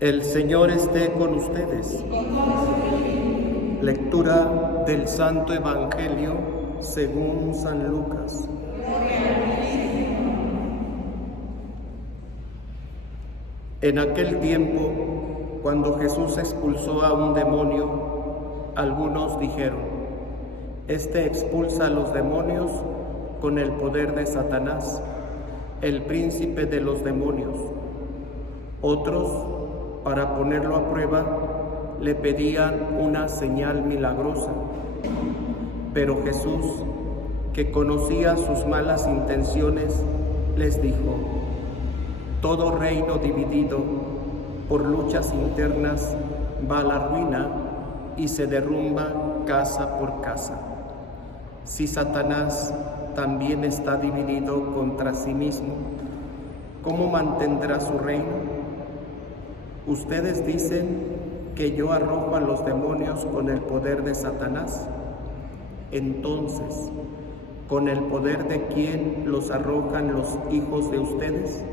El Señor esté con ustedes. Lectura del Santo Evangelio según San Lucas. En aquel tiempo, cuando Jesús expulsó a un demonio, algunos dijeron: «Este expulsa a los demonios con el poder de Satanás, el príncipe de los demonios». Otros, para ponerlo a prueba, le pedían una señal milagrosa. Pero Jesús, que conocía sus malas intenciones, les dijo: «Todo reino dividido por luchas internas va a la ruina y se derrumba casa por casa. Si Satanás también está dividido contra sí mismo, ¿cómo mantendrá su reino? Ustedes dicen que yo arrojo a los demonios con el poder de Satanás. Entonces, ¿con el poder de quién los arrojan los hijos de ustedes?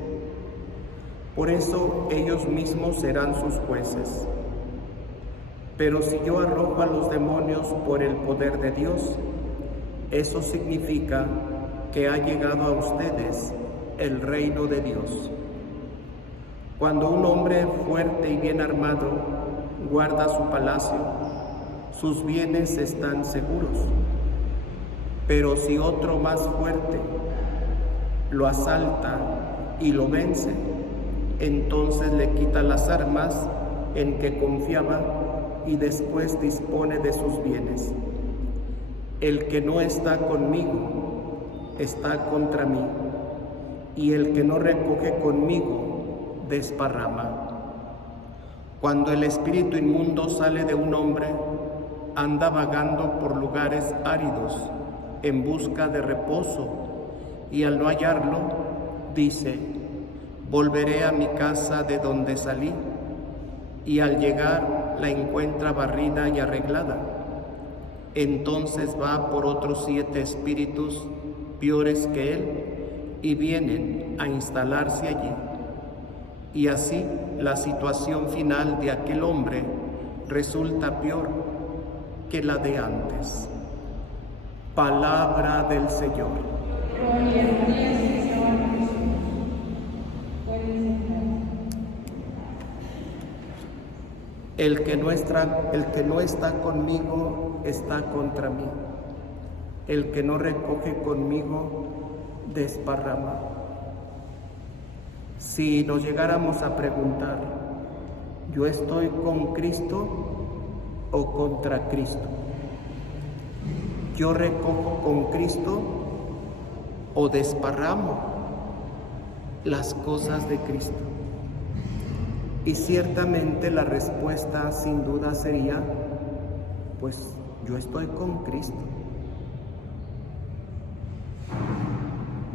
Por eso ellos mismos serán sus jueces. Pero si yo arrojo a los demonios por el poder de Dios, eso significa que ha llegado a ustedes el reino de Dios. Cuando un hombre fuerte y bien armado guarda su palacio, sus bienes están seguros. Pero si otro más fuerte lo asalta y lo vence, entonces le quita las armas en que confiaba y después dispone de sus bienes. El que no está conmigo está contra mí, y el que no recoge conmigo desparrama. Cuando el espíritu inmundo sale de un hombre, anda vagando por lugares áridos en busca de reposo, y al no hallarlo, dice: «Volveré a mi casa de donde salí», y al llegar la encuentra barrida y arreglada. Entonces va por otros 7 espíritus peores que él y vienen a instalarse allí. Y así la situación final de aquel hombre resulta peor que la de antes. Palabra del Señor. Gloria a ti, Señor Jesús. El que no está conmigo está contra mí. El que no recoge conmigo desparrama. Si nos llegáramos a preguntar: ¿yo estoy con Cristo o contra Cristo? ¿Yo recojo con Cristo o desparramo las cosas de Cristo? Y ciertamente la respuesta sin duda sería: pues yo estoy con Cristo.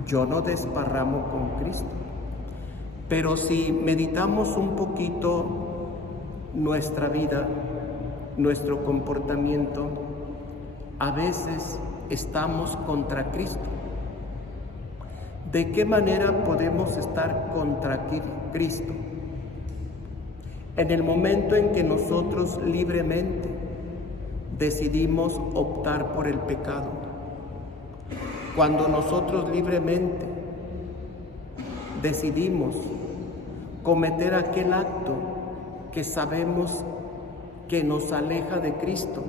Yo no desparramo con Cristo. Pero si meditamos un poquito nuestra vida, nuestro comportamiento, a veces estamos contra Cristo. ¿De qué manera podemos estar contra Cristo? En el momento en que nosotros libremente decidimos optar por el pecado, cuando nosotros libremente decidimos cometer aquel acto que sabemos que nos aleja de Cristo,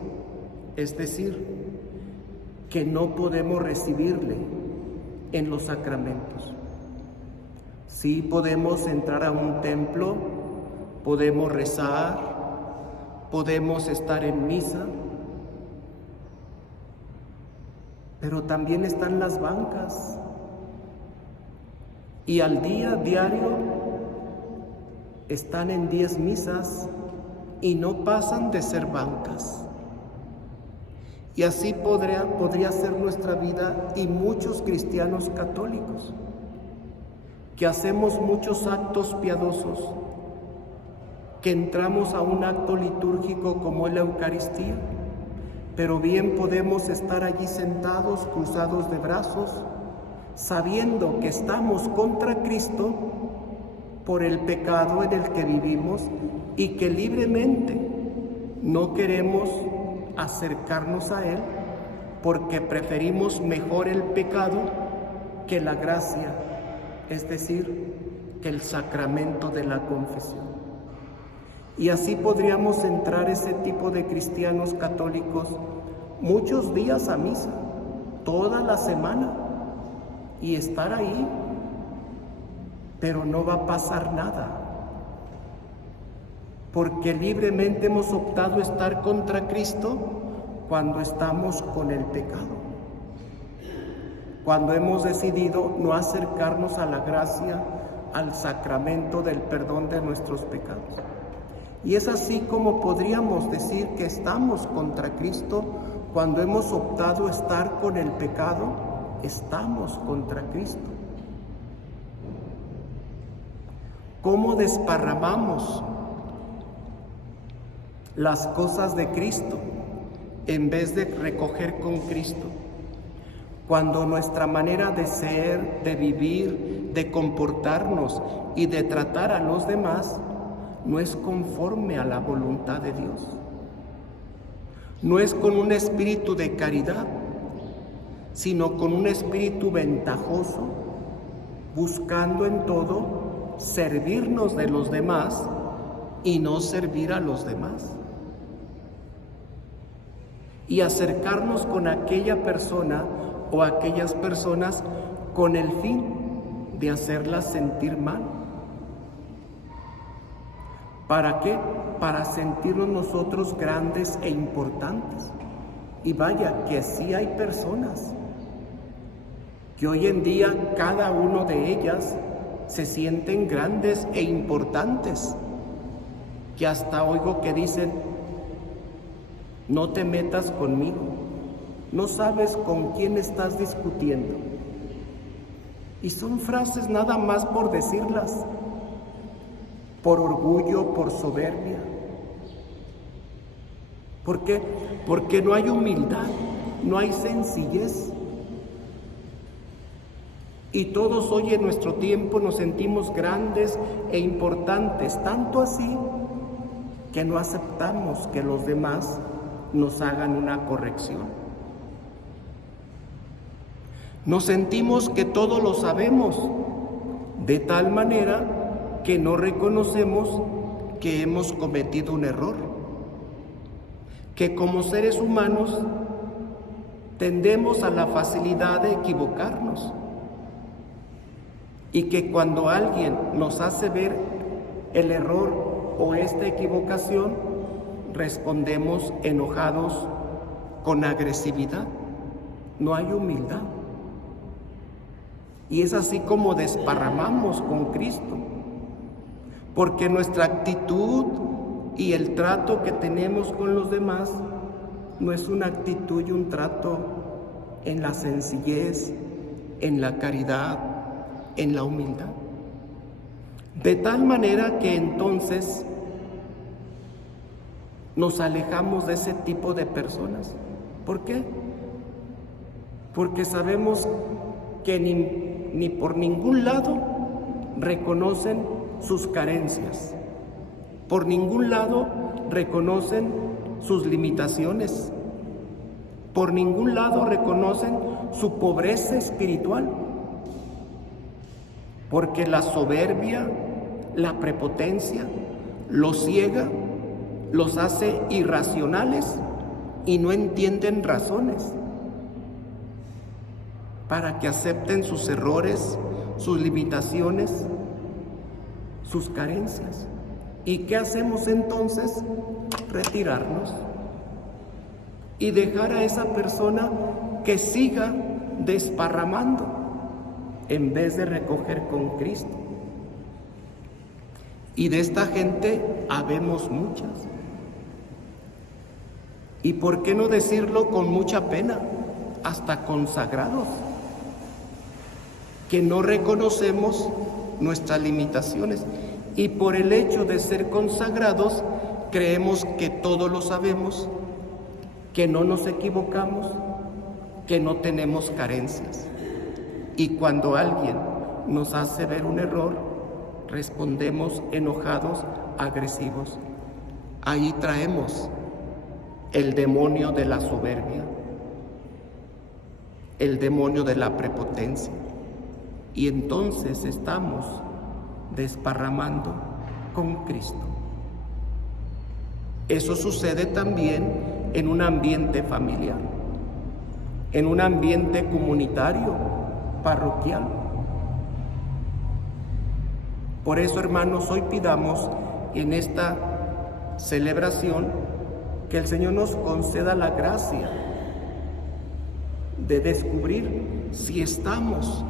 es decir, que no podemos recibirle en los sacramentos. Sí podemos entrar a un templo, podemos rezar, podemos estar en misa, pero también están las bancas. Y al diario, están en 10 misas y no pasan de ser bancas. Y así podría ser nuestra vida y muchos cristianos católicos, que hacemos muchos actos piadosos, que entramos a un acto litúrgico como es la Eucaristía, pero bien podemos estar allí sentados, cruzados de brazos, sabiendo que estamos contra Cristo, por el pecado en el que vivimos y que libremente no queremos acercarnos a Él porque preferimos mejor el pecado que la gracia, es decir, que el sacramento de la confesión. Y así podríamos entrar ese tipo de cristianos católicos muchos días a misa, toda la semana, y estar ahí, pero no va a pasar nada, porque libremente hemos optado estar contra Cristo cuando estamos con el pecado, cuando hemos decidido no acercarnos a la gracia, al sacramento del perdón de nuestros pecados. Y es así como podríamos decir que estamos contra Cristo cuando hemos optado estar con el pecado, estamos contra Cristo. ¿Cómo desparramamos las cosas de Cristo en vez de recoger con Cristo? Cuando nuestra manera de ser, de vivir, de comportarnos y de tratar a los demás no es conforme a la voluntad de Dios. No es con un espíritu de caridad, sino con un espíritu ventajoso, buscando en todo servirnos de los demás y no servir a los demás. Y acercarnos con aquella persona o aquellas personas con el fin de hacerlas sentir mal. ¿Para qué? Para sentirnos nosotros grandes e importantes. Y vaya, que sí hay personas que hoy en día cada uno de ellas se sienten grandes e importantes, que hasta oigo que dicen: no te metas conmigo, no sabes con quién estás discutiendo. Y son frases nada más por decirlas, por orgullo, por soberbia. ¿Por qué? Porque no hay humildad, no hay sencillez. Y todos hoy en nuestro tiempo nos sentimos grandes e importantes, tanto así que no aceptamos que los demás nos hagan una corrección. Nos sentimos que todo lo sabemos, de tal manera que no reconocemos que hemos cometido un error, que como seres humanos tendemos a la facilidad de equivocarnos y que cuando alguien nos hace ver el error o esta equivocación, respondemos enojados, con agresividad. No hay humildad. Y es así como desparramamos con Cristo, porque nuestra actitud y el trato que tenemos con los demás no es una actitud y un trato en la sencillez, en la caridad, en la humildad. De tal manera que entonces nos alejamos de ese tipo de personas. ¿Por qué? Porque sabemos que ni por ningún lado reconocen sus carencias, por ningún lado reconocen sus limitaciones, por ningún lado reconocen su pobreza espiritual, porque la soberbia, la prepotencia los ciega, los hace irracionales y no entienden razones para que acepten sus errores, sus limitaciones, sus carencias. ¿Y qué hacemos entonces? Retirarnos y dejar a esa persona que siga desparramando en vez de recoger con Cristo. Y de esta gente habemos muchas. Y por qué no decirlo con mucha pena, hasta consagrados, que no reconocemos nuestras limitaciones y por el hecho de ser consagrados creemos que todo lo sabemos, que no nos equivocamos, que no tenemos carencias. Y cuando alguien nos hace ver un error, respondemos enojados, agresivos. Ahí traemos el demonio de la soberbia, el demonio de la prepotencia, y entonces estamos desparramando con Cristo. Eso sucede también en un ambiente familiar, en un ambiente comunitario, parroquial. Por eso, hermanos, hoy pidamos en esta celebración que el Señor nos conceda la gracia de descubrir si estamos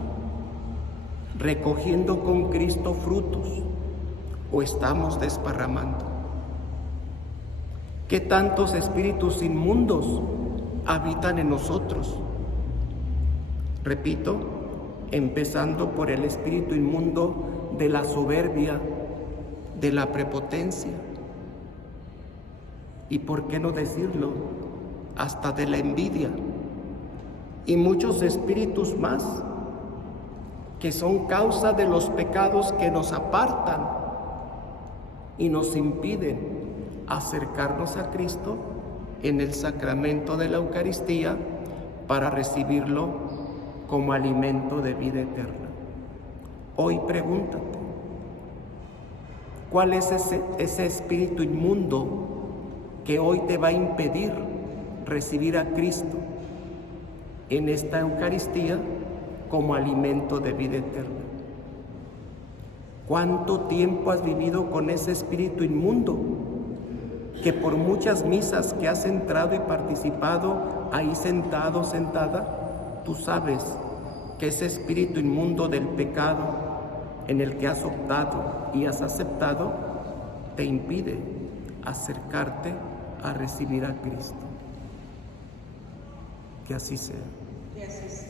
recogiendo con Cristo frutos o estamos desparramando. ¿Qué tantos espíritus inmundos habitan en nosotros? Repito, empezando por el espíritu inmundo de la soberbia, de la prepotencia, y por qué no decirlo, hasta de la envidia, y muchos espíritus más que son causa de los pecados que nos apartan y nos impiden acercarnos a Cristo en el sacramento de la Eucaristía para recibirlo como alimento de vida eterna. Hoy pregúntate, ¿cuál es ese espíritu inmundo que hoy te va a impedir recibir a Cristo en esta Eucaristía como alimento de vida eterna? ¿Cuánto tiempo has vivido con ese espíritu inmundo que por muchas misas que has entrado y participado ahí sentado, sentada, tú sabes que ese espíritu inmundo del pecado en el que has optado y has aceptado te impide acercarte a recibir a Cristo? Que así sea. Que así sea.